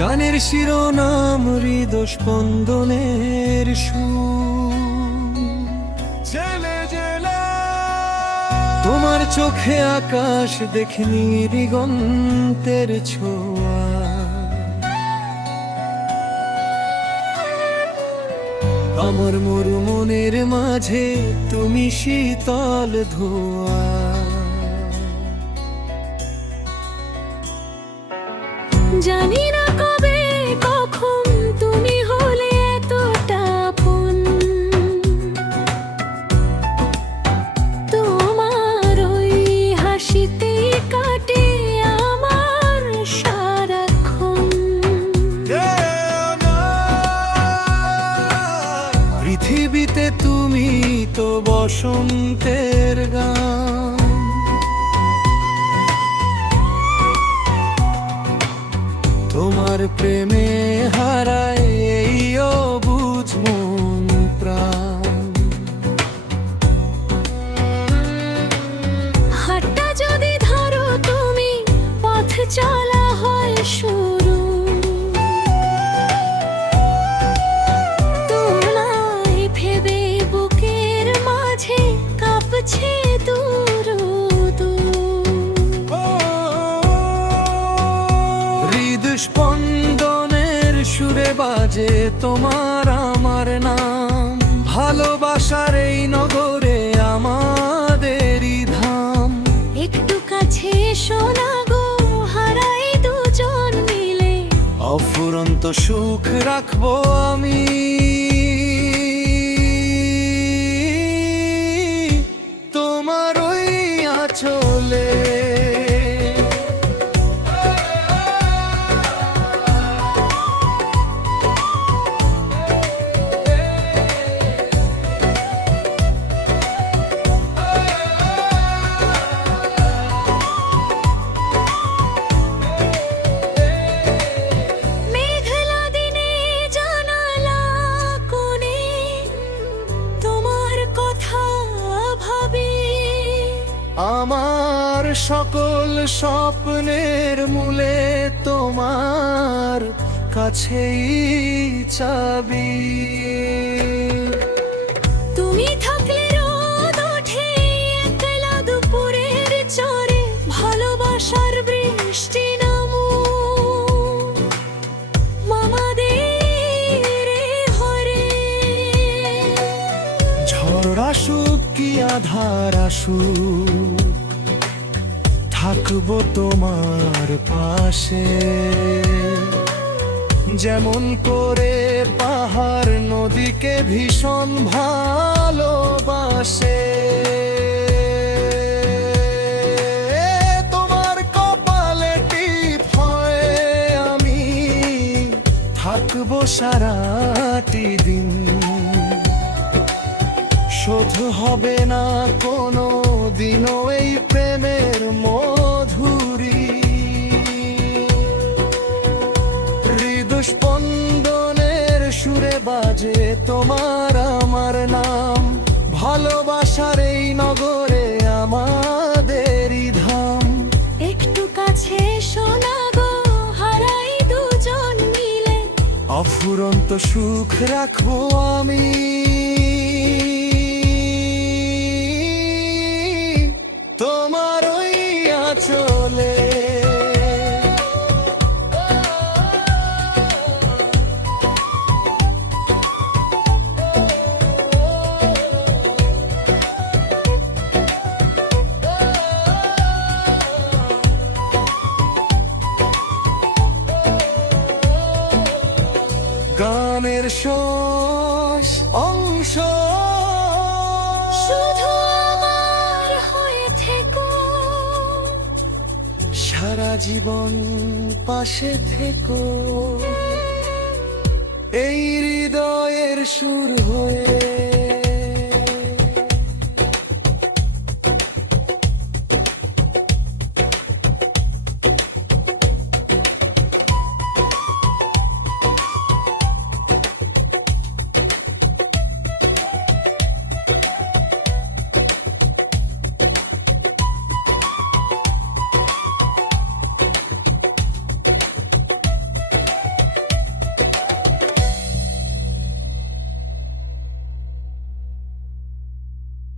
গানের শিরোনাম হৃদস্পন্দনের সুর। জেলে জেলে তোমার চোখে আকাশ দেখনি দিগন্তের ছোঁয়া। আমার মরু মনের মাঝে তুমি শীতল ধোয়া। জানি না কবে কখন তুমি হলে এতটা আপন। তোমার ওই হাসিতেই কাটে আমার সারাক্ষণ। পৃথিবীতে তুমি তো বসন্তের গান। তোমার প্রেমে হারায় এই অবুঝ মন প্রাণ। হাতটা যদি ধরো তুমি পথ চলা হয় শুরু। তোমায় ভেবে বুকের মাঝে কাঁপছে দূর দূর। হৃদস্পন্দনের সুরে বাজে তোমার আমার নাম। ভালোবাসার এই নগরে আমাদেরই ধাম। একটু কাছে শোনা গো, হারাই দুজন মিলে। অফুরন্ত সুখ রাখবো আমি তোমার ওই আঁচলে। মেঘলা দিনে জানালা কোণে তোমার কথা ভাবি। আমার সকল স্বপ্নের মূলে তোমার কাছেই চাবি। তুমি থাকলে রোদ ওঠে একলা দুপুরের চরে। ভালোবাসার বৃষ্টি নামু মামাদের ঘরে। ঝড় আসুক কি আধার আসুক, থাকবো তোমার পাশে। যেমন করে পাহাড় নদীকে ভীষণ ভালোবাসে। তোমার কপালে টিপ হয়ে আমি থাকবো সারাটি দিন। শোধ হবে না কোনো দিনও এই প্রেমের মধুরী। হৃদস্পন্দনের সুরে বাজে তোমার আমার নাম। ভালোবাসার এই নগরে আমাদেরই ধাম। একটু কাছে শোনা গো, হারাই দুজন মিলে। অফুরন্ত সুখ রাখবো আমি তোমার ওই আঁচলে। গানের শেষ অংশ শুধু আমার হয়ে থেকো। সারা জীবন পাশে থেকো। এই হৃদয়ের সুর হয়ে